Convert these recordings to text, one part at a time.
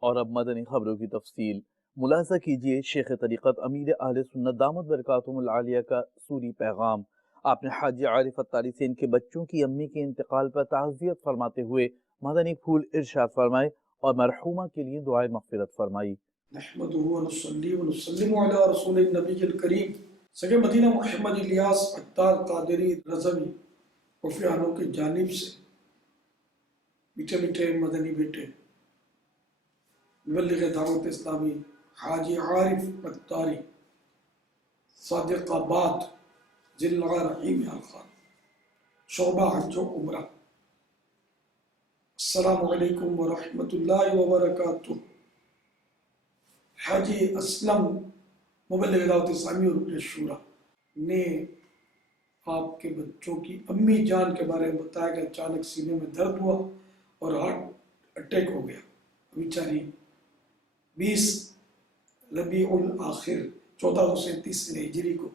اور اب مدنی خبروں کی تفصیل ملاحظہ کیجئے۔ شیخ طریقت امیر اہل سنت دامت برکاتہم العالیہ کا سوری پیغام۔ آپ نے حاجی عارف اتاری سے ان کے بچوں کی امی کے انتقال پر تعزیت فرماتے ہوئے مدنی پھول ارشاد فرمائے اور مرحومہ کے لیے دعائے مغفرت فرمائی۔ نحمدہ ونصلی ونسلم علی رسول النبی الکریم۔ سگے مدینہ محمد الیاس عطار قادری رضوی وفیانوں کی جانب سے میٹھے میٹھے مدنی بیٹے مبلغ دعوت اسلامی حاجی عارف عطاری صادق آباد ضلع رحیم خان شعبہ حج و عمرہ، السلام علیکم ورحمۃ اللہ وبرکاتہ۔ حاجی اسلم مبلغ دعوت اسلامی اور رکن شورا نے آپ کے بچوں کی امی جان کے بارے میں بتایا کہ اچانک سینے میں درد ہوا اور ہارٹ اٹیک ہو گیا۔ بیچاری 20 ربیع الاخر 1437 ہجری کو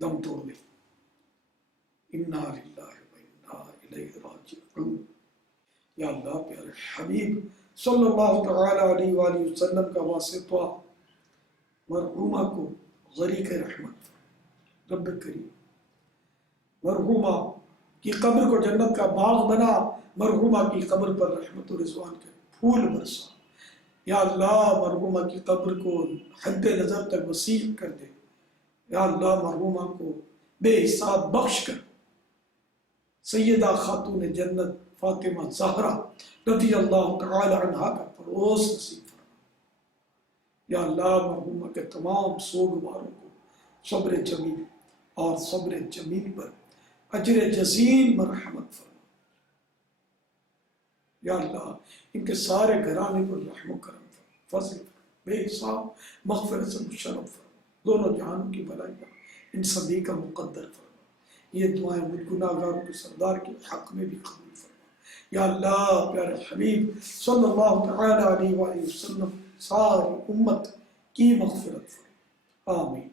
دم توڑ گئی۔ انا للہ و انا الیہ راجعون۔ یا اللہ پیارے حبیب صلی اللہ تعالی علیہ وآلہ وسلم کا واسطہ مرحومہ کو غریق رحمت رب کریم، مرحومہ کی قبر کو جنت کا باغ بنا، مرحومہ کی قبر پر رحمت و رضوان کے پھول برسا۔ یا اللہ مرحومہ کی قبر کو حد نظر تک وسیع کر دے۔ یا اللہ مرحومہ کو بے حساب بخش کر سیدہ خاتون جنت فاطمہ زہرا رضی اللہ تعالی عنہا کا پڑوس نصیب فرما۔ یا اللہ مرحومہ کے تمام سوگواروں کو صبر جمیل اور صبر جمیل پر اجر جزیل مرحمت فرما۔ یا اللہ ان کے سارے گھرانے پر رحم و کرم فرما، فضل فرما، بے حساب مغفرت سے مشرف فرما، دونوں جہانوں کی بھلائیاں ان سبھی کا مقدر فرما۔ یہ دعائیں مجھ گناہ گاروں کے سردار کے حق میں بھی قبول فرما۔ یا اللہ پیارے حبیب صلی اللہ تعالی علیہ وآلہ وسلم ساری امت کی مغفرت فرما، آمین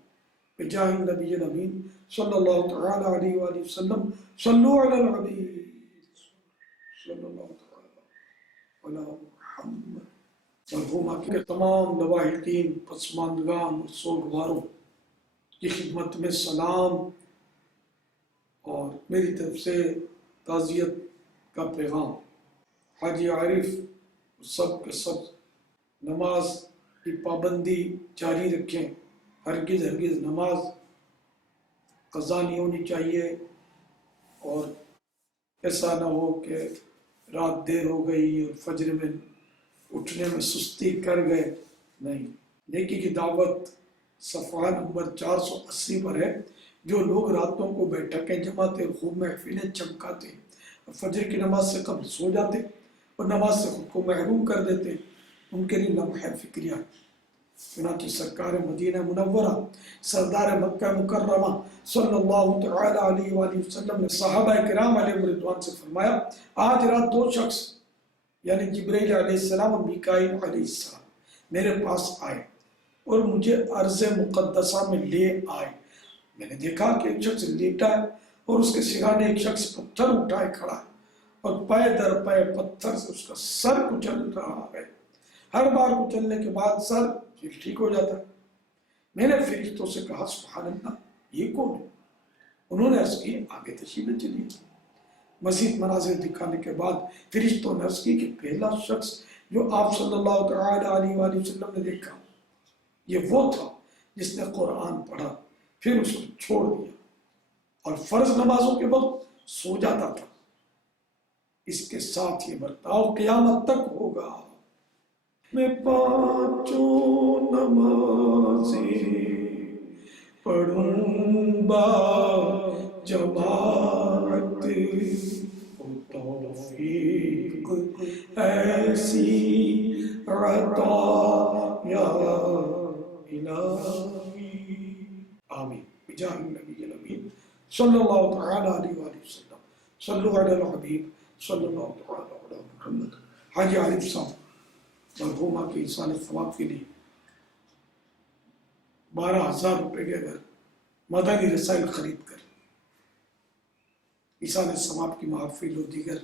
بجاہ النبی الامین صلی اللہ تعالی علیہ وآلہ وسلم۔ صلو علی الحبیب صلی اللہ تعالی علی محمد۔ مرحومہ کے تمام لواحقین، پسماندگان اور سوگواروں کی خدمت میں سلام اور میری طرف سے تعزیت کا پیغام۔ حاجی عارف سب کے سب نماز کی پابندی جاری رکھیں، ہرگز نماز قضا نہیں ہونی چاہیے، اور ایسا نہ ہو کہ رات دیر ہو گئی اور فجر میں اٹھنے میں سستی کر گئے، نہیں۔ نیکی کی دعوت صفحہ نمبر 480 پر ہے۔ جو لوگ راتوں کو بیٹھکیں جماتے اور خوب محفلیں چمکاتے اور فجر کی نماز سے قبل سو جاتے اور نماز سے خود کو محروم کر دیتے، ان کے لیے لمحہ فکریہ۔ چنانچہ سرکار مدینہ منورہ سردار مکہ مکرمہ صلی اللہ تعالی علیہ وآلہ وسلم نے صحابہ کرام علیہ رضوان سے فرمایا، آج رات دو شخص یعنی جبرائیل علیہ السلام اور میکائیل علیہ السلام میرے پاس آئے اور مجھے ارض مقدسہ میں لے آئے۔ میں نے دیکھا کہ ایک شخص لیٹا ہے اور اس کے سرانے ایک شخص پتھر اٹھائے کھڑا ہے اور پائے در پائے پتھر سے اس کا سر کچل رہا ہے۔ ہر بار کچلنے کے بعد سر پھر ٹھیک ہو جاتا ہے۔ میں نے فرشتوں سے کہا سبحان اللہ، یہ کون ہے؟ انہوں نے عرض کی آگے تشریف چلیے۔ مزید مناظر دکھانے کے بعد فرشتوں نے عرض کی کہ پہلا شخص جو آپ صلی اللہ تعالی علیہ وآلہ وسلم نے دیکھا یہ وہ تھا جس نے قرآن پڑھا پھر اس کو چھوڑ دیا اور فرض نمازوں کے وقت سو جاتا تھا۔ اس کے ساتھ یہ برتاؤ قیامت تک ہوگا۔ میں پانچوں نمازیں پڑھوں با جماعت، توفیق ایسی عطا یا الہی، آمین بجاہ النبی الامین صلی اللہ تعالی علیہ وآلہ وسلم۔ صلو علی الحبیب صلی اللہ تعالی علی محمد۔ حاجی عارف صاحب مرحومہ کی ایصال ثواب کے لیے 12,000 روپے کے اگر مدنی رسائل خرید کر ایصال ثواب کی محافل و دیگر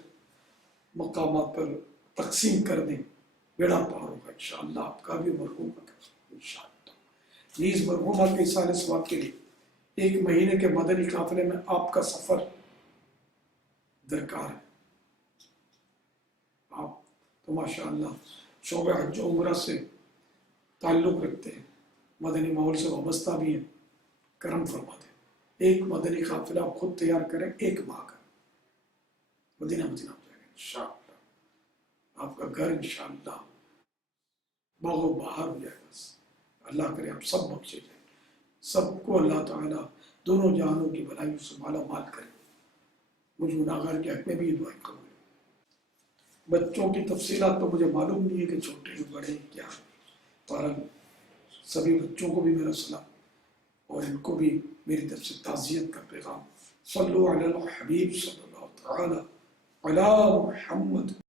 مقامات پر تقسیم کر دیں، بیڑا پار انشاءاللہ آپ کا بھی مرحومہ کا انشاءاللہ. نیز مرحومہ کے احسان ثواب کے لیے 1 مہینے کے مدنی قافلے میں آپ کا سفر درکار ہے. آپ تو ماشاءاللہ شعبہ حج و عمرہ سے تعلق رکھتے ہیں، مدنی ماحول سے وابستہ بھی ہیں، کرم فرما دیں. 1 مدنی قافلہ آپ خود تیار کریں، 1 ماہ کا مدینہ ہو جائے گا انشاءاللہ. آپ کا گھر انشاءاللہ باغ و بہار ہو جائے گا. اللہ کرے آپ سب بخشے جائیں، سب کو اللہ تعالیٰ دونوں جہانوں کی بھلائیوں سے مالا مال کرے. مجھ گناہگار کے حق میں بھی یہ دعائیں قبول. بچوں کی تفصیلات تو مجھے معلوم نہیں ہے کہ چھوٹے ہیں بڑے ہیں کیا. سبھی بچوں کو بھی میرا سلام اور ان کو بھی میری طرف سے تعزیت کا پیغام. صلو علی الحبیب صلی اللہ تعالی علی محمد.